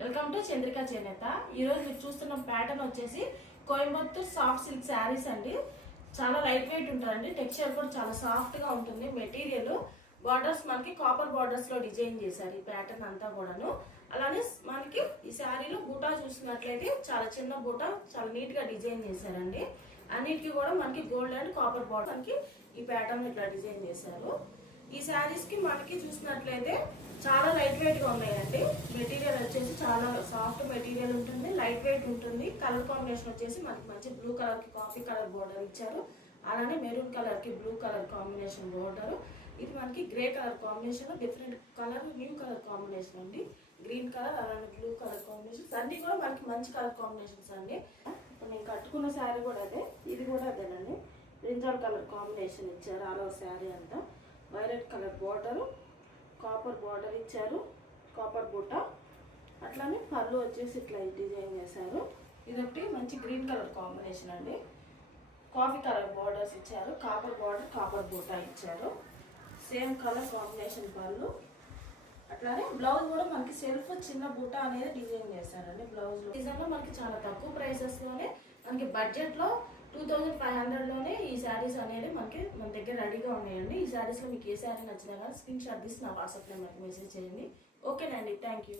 Welcome to Chandrika చేనేత. ఈరోజు మీరు చూస్తున్న ప్యాటర్న్ వచ్చేసి కోయంబత్తూర్ సాఫ్ట్ సిల్క్ శారీస్ అండి. చాలా లైట్ వెయిట్ ఉంటుందండి. టెక్స్చర్ కూడా చాలా సాఫ్ట్ గా ఉంటుంది. మెటీరియల్ బార్డర్స్ మనకి కాపర్ బార్డర్స్ లో డిజైన్ చేశారు ఈ ప్యాటర్న్ అంతా కూడాను. అలానే మనకి ఈ శారీలో బూటా చూసినట్లయితే చాలా చిన్న బూటా చాలా నీట్ గా డిజైన్ చేశారండి. అన్నిటికీ కూడా మనకి గోల్డ్ అండ్ కాపర్ బార్డర్ మనకి ఈ ప్యాటర్న్ ఇట్లా డిజైన్ చేశారు. ఈ శారీస్ కి మనకి చూసినట్లయితే చాలా లైట్ వెయిట్ గా ఉన్నాయండి. మెటీరియల్ వచ్చేసి చాలా సాఫ్ట్ మెటీరియల్ ఉంటుంది, లైట్ వెయిట్ ఉంటుంది. కలర్ కాంబినేషన్ వచ్చేసి మనకి మంచి బ్లూ కలర్ కి కాఫీ కలర్ బోర్డర్ ఇచ్చారు. అలానే మెరూన్ కలర్ కి బ్లూ కలర్ కాంబినేషన్ బోర్డర్. ఇది మనకి grey colour combination, different colour new colour combination అండి. గ్రీన్ కలర్ అలానే బ్లూ కలర్ కాంబినేషన్స్ అన్ని కూడా మనకి మంచి కలర్ కాంబినేషన్స్ అండి. ఇప్పుడు నేను కట్టుకున్న శారీ కూడా అదే, ఇది కూడా అదేనండి. బ్రింజాల్ కలర్ కాంబినేషన్ ఇచ్చారు. ఆల్ ఓవర్ శారీ అంతా violet colour border, copper border ఇచ్చారు, కాపర్ బూట. అట్లానే పళ్ళు వచ్చేసి ఇట్లా డిజైన్ చేశారు. ఇదొకటి మంచి గ్రీన్ కలర్ కాంబినేషన్ అండి. కాఫీ కలర్ బార్డర్స్ ఇచ్చారు, కాపర్ బార్డర్, కాపర్ బూట ఇచ్చారు. సేమ్ కలర్ కాంబినేషన్ పళ్ళు. అట్లానే బ్లౌజ్ కూడా మనకి సెల్ఫ్ చిన్న బూట అనేది డిజైన్ చేశారండి. బ్లౌజ్ డిజైన్ లో మనకి చాలా తక్కువ ప్రైసెస్ లోనే మనకి బడ్జెట్ లో 2500 లోనే ఈ శారీస్ అనేది మనకి మన దగ్గర రెడీగా ఉన్నాయండి. ఈ శారీస్ లో మీకు ఏ శారీ నచ్చినా కానీ స్క్రీన్ షాట్ తీసి నా వాట్సాప్ నెంబర్కి మెసేజ్ చేయండి. ఓకేనండి, థ్యాంక్ యూ.